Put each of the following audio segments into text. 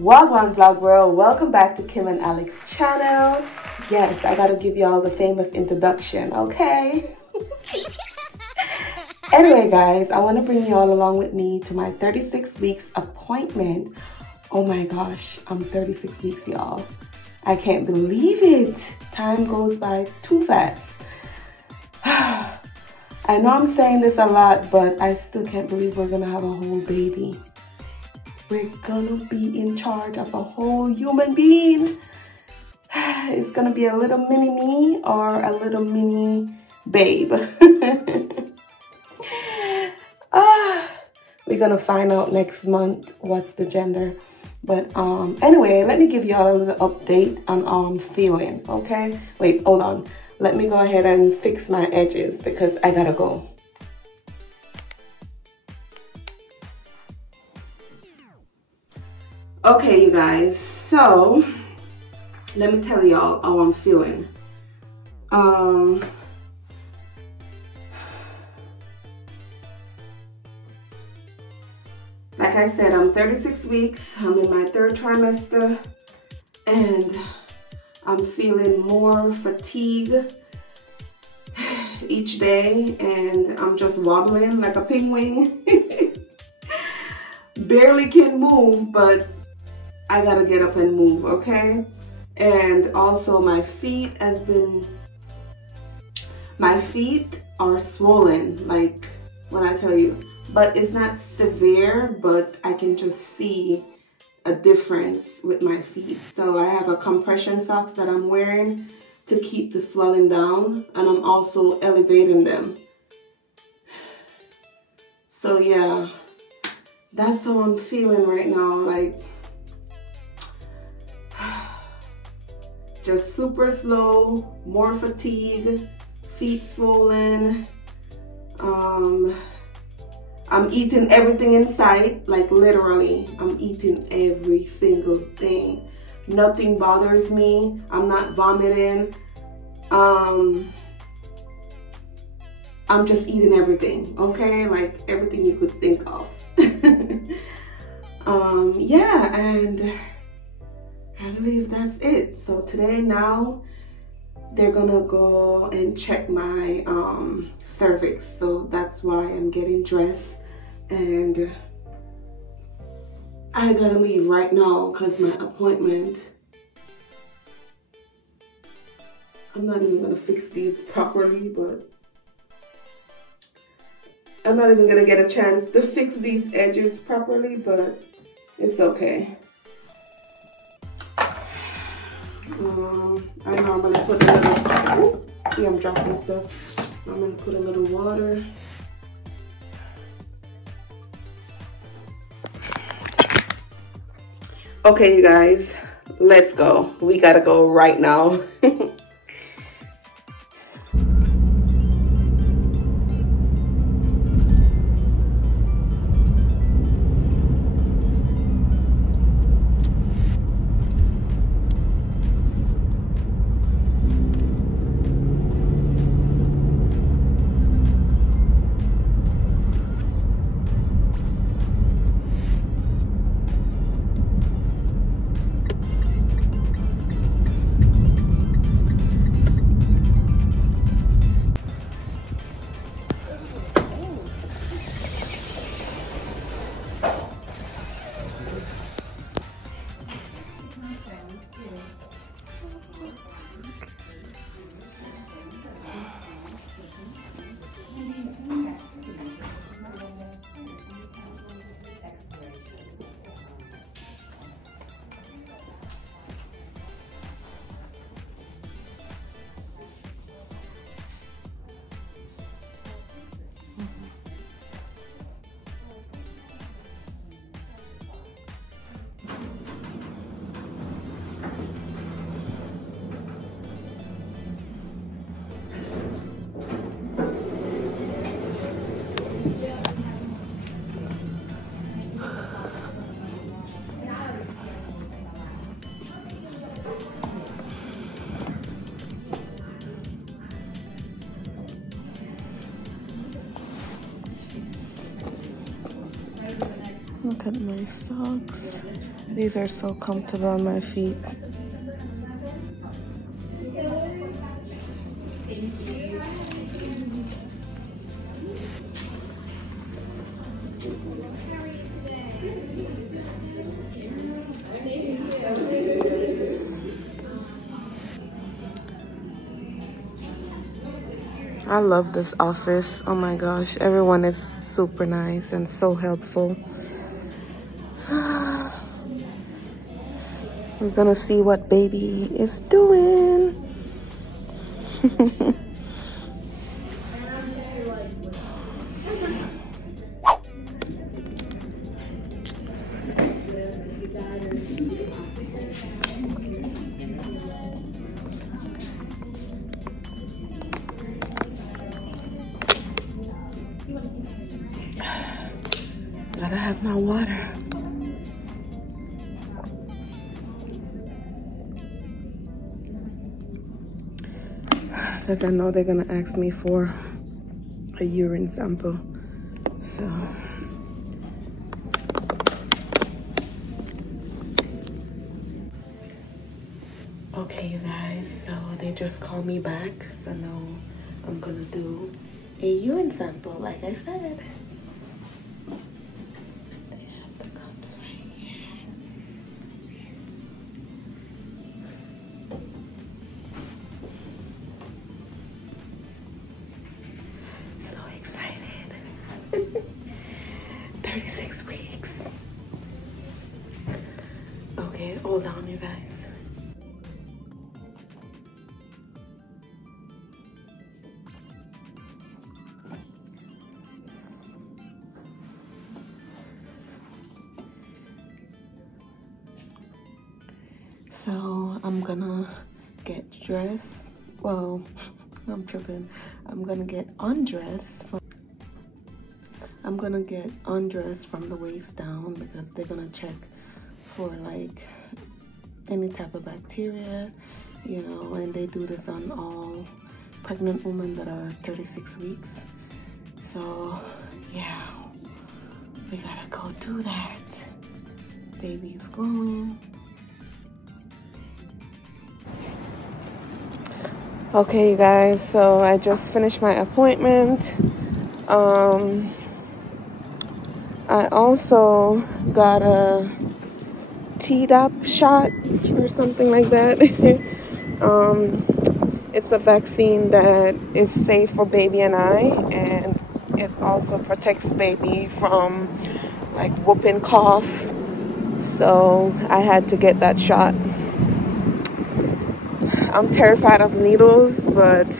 Wagwan Vlog World, welcome back to Kem&Aleks channel. Yes, I gotta give y'all the famous introduction, okay? Anyway guys, I want to bring you all along with me to my 36 weeks appointment. Oh my gosh, I'm 36 weeks, y'all. I can't believe it. Time goes by too fast. I know I'm saying this a lot, but I still can't believe we're gonna have a whole baby. We're gonna be in charge of a whole human being. It's gonna be a little mini me or a little mini babe. We're gonna find out next month what's the gender. But anyway, let me give y'all a little update on how I'm feeling, okay? Wait, hold on. Let me go ahead and fix my edges because I gotta go. Okay, you guys, so let me tell y'all how I'm feeling. Like I said, I'm 36 weeks, I'm in my 3rd trimester, and I'm feeling more fatigue each day, and I'm just wobbling like a penguin. Barely can move, but I gotta get up and move, okay? And also my feet are swollen, like when I tell you. But it's not severe, but I can just see a difference with my feet. So I have a compression socks that I'm wearing to keep the swelling down, and I'm also elevating them. So yeah, that's how I'm feeling right now, like just super slow, more fatigue, feet swollen. I'm eating everything in sight, like literally, I'm eating every single thing. Nothing bothers me, I'm not vomiting. I'm just eating everything, okay? Like everything you could think of. Yeah, and I believe that's it. So today now, they're gonna go and check my cervix. So that's why I'm getting dressed. And I gotta leave right now because my appointment, I'm not even gonna fix these properly, but I'm not even gonna get a chance to fix these edges properly, but it's okay. I normally put a little, see I'm dropping stuff. I'm gonna put a little water. Okay, you guys, let's go. We gotta go right now. Look at my socks. These are so comfortable on my feet. I love this office. Oh my gosh, everyone is super nice and so helpful. We're gonna see what baby is doing. Gotta have my water. Because I know they're gonna ask me for a urine sample. So okay, you guys, so they just called me back. So now I'm gonna do a urine sample like I said. So excited. 36 weeks. Okay, hold on, you guys. So I'm gonna get dressed. Well, I'm tripping. I'm gonna get undressed from the waist down because they're gonna check for like any type of bacteria, you know, and they do this on all pregnant women that are 36 weeks. So yeah, we gotta go do that. Baby's growing. Okay, you guys, so I just finished my appointment. I also got a Tdap shot or something like that. It's a vaccine that is safe for baby and I, and it also protects baby from like whooping cough. So I had to get that shot. I'm terrified of needles, but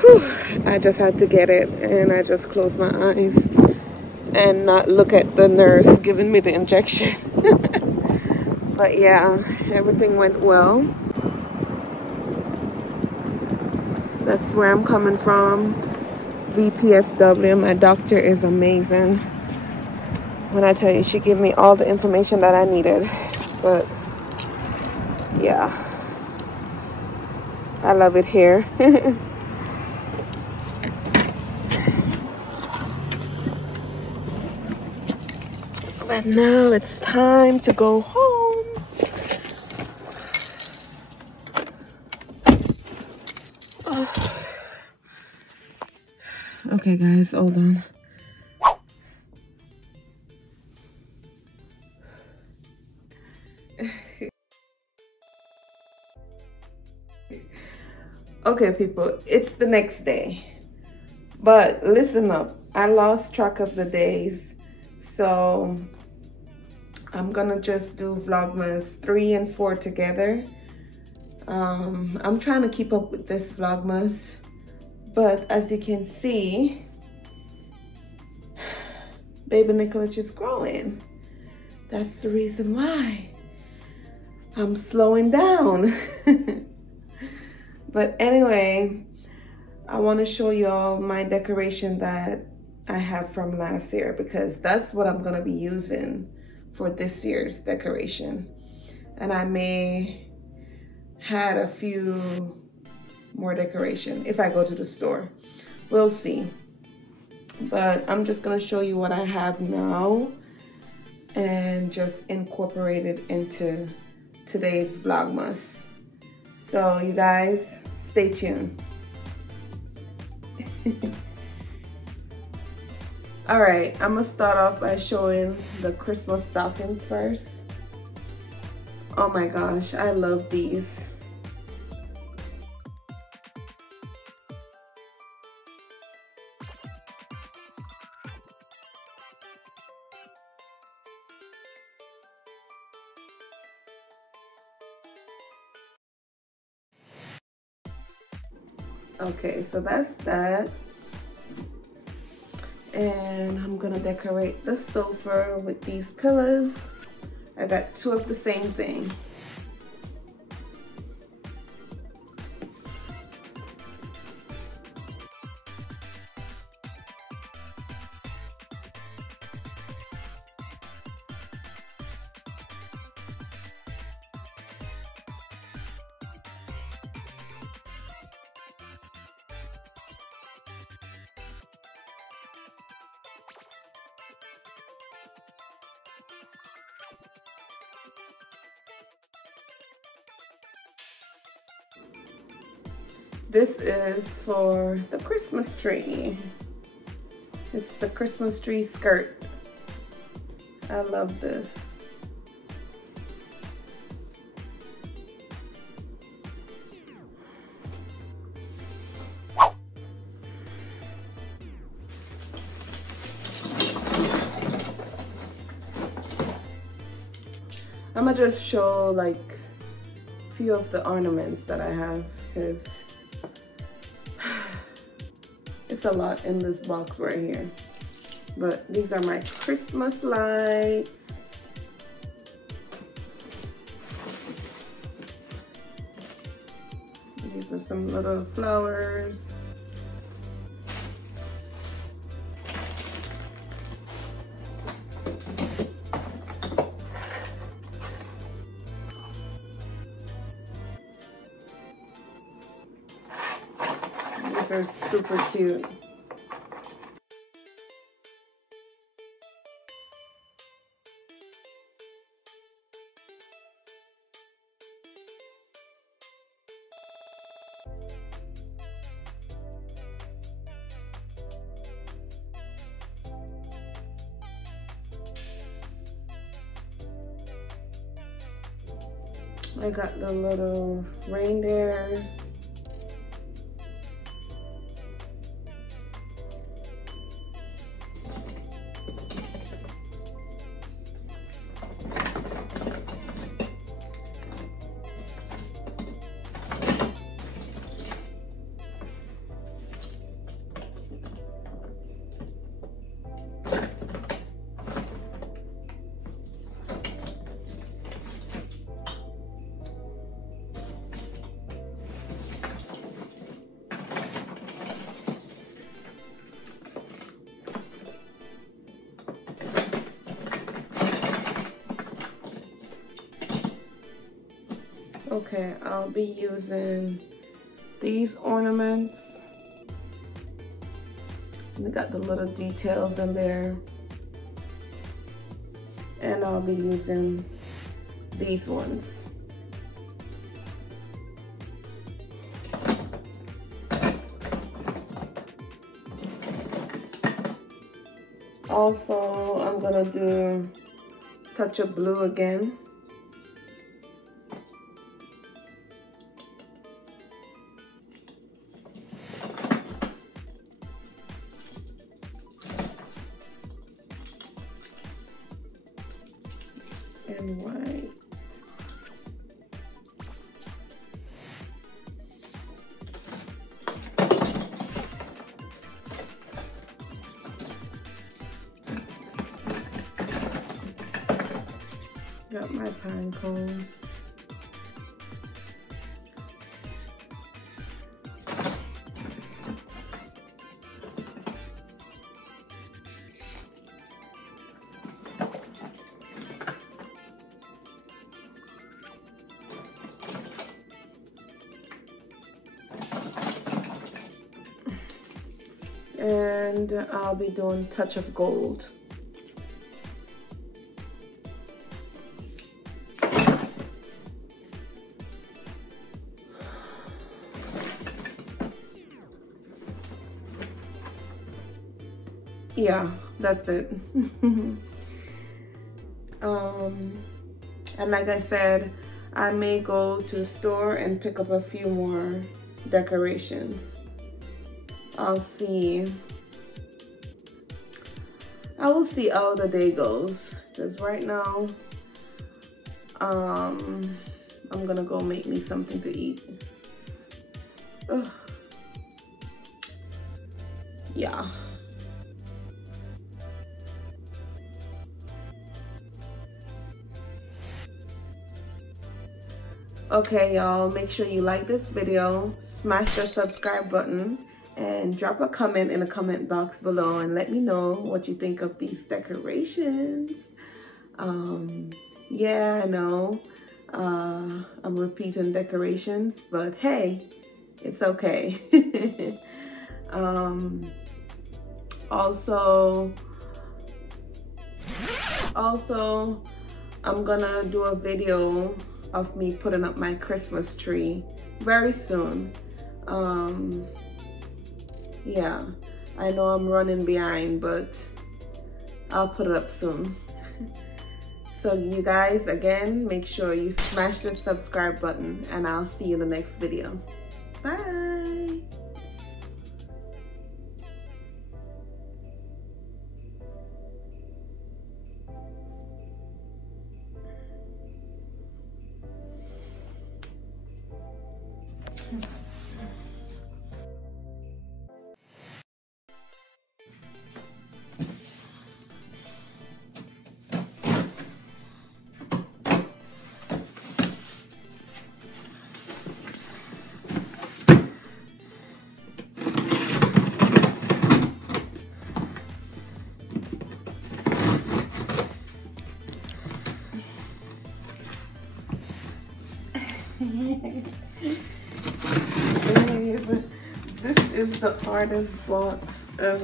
whew, I just had to get it, and I just closed my eyes and not look at the nurse giving me the injection. But yeah, everything went well. That's where I'm coming from. VPSW, my doctor is amazing. When I tell you, she gave me all the information that I needed. But yeah, I love it here. But now it's time to go home. Oh. Okay guys, hold on. Okay people, it's the next day. But listen up, I lost track of the days. So I'm gonna just do Vlogmas 3 and 4 together. I'm trying to keep up with this Vlogmas, but as you can see, baby Nicholas is growing. That's the reason why I'm slowing down. But anyway, I want to show you all my decoration that I have from last year, because that's what I'm gonna be using for this year's decoration. And I may add a few more decoration if I go to the store. We'll see. But I'm just gonna show you what I have now. and just incorporate it into today's Vlogmas. So you guys, stay tuned. Alright, I'm gonna start off by showing the Christmas stockings first. Oh my gosh, I love these. Okay, so that's that. And I'm gonna decorate the sofa with these pillows. I got 2 of the same thing. This is for the Christmas tree. It's the Christmas tree skirt. I love this. I'm gonna just show like a few of the ornaments that I have, because it's a lot in this box right here. But these are my Christmas lights. These are some little flowers. These are super cute. I got the little reindeers. Okay, I'll be using these ornaments. They got the little details in there. And I'll be using these ones. Also, I'm gonna do touch of blue again. And white. Got my pine cones. And I'll be doing touch of gold. yeah, that's it. And like I said, I may go to the store and pick up a few more decorations. I'll see. I will see how the day goes, because right now I'm gonna go make me something to eat. Ugh. Yeah. Okay, y'all, make sure you like this video, smash the subscribe button, and drop a comment in the comment box below and let me know what you think of these decorations. Yeah, I know I'm repeating decorations, but hey, it's okay. Also, I'm gonna do a video of me putting up my Christmas tree very soon. Yeah, I know I'm running behind, but I'll put it up soon. So you guys, again, make sure you smash the subscribe button, and I'll see you in the next video. Bye. This is the hardest box ever. Oh,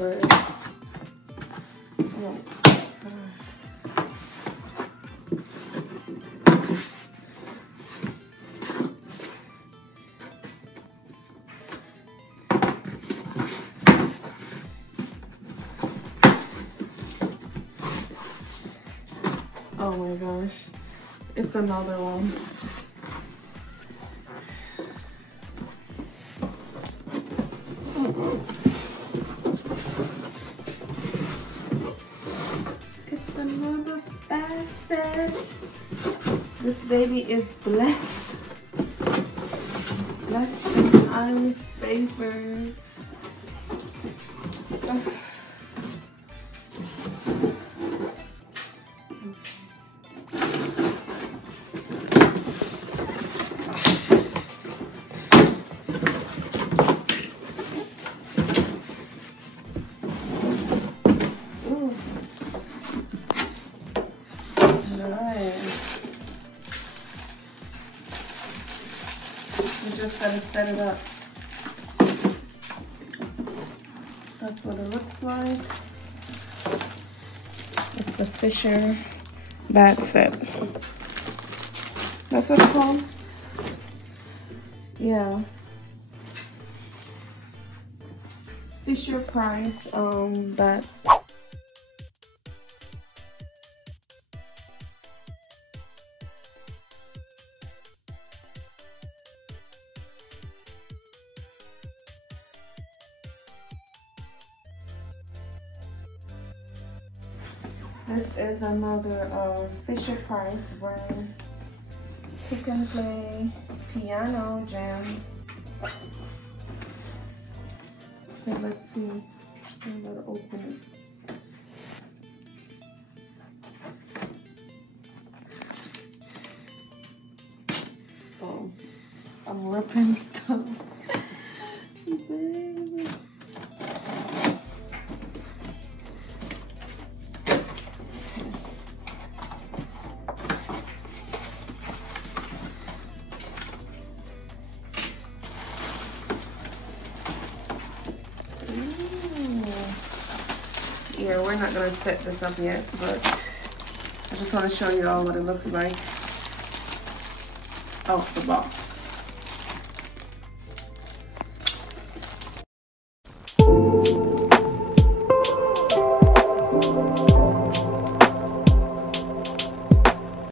oh my gosh, it's another one. It's another basket. This baby is blessed. Blessed and highly favored. You just gotta set it up. That's what it looks like. It's a Fisher bag set. That's what it's called? Yeah. Fisher Price bag. This is another Fisher Price brand Pick and Play Piano Jam. So let's see. I'm gonna open it. Oh, I'm ripping stuff. Yeah, we're not gonna set this up yet, but I just want to show you all what it looks like out the box.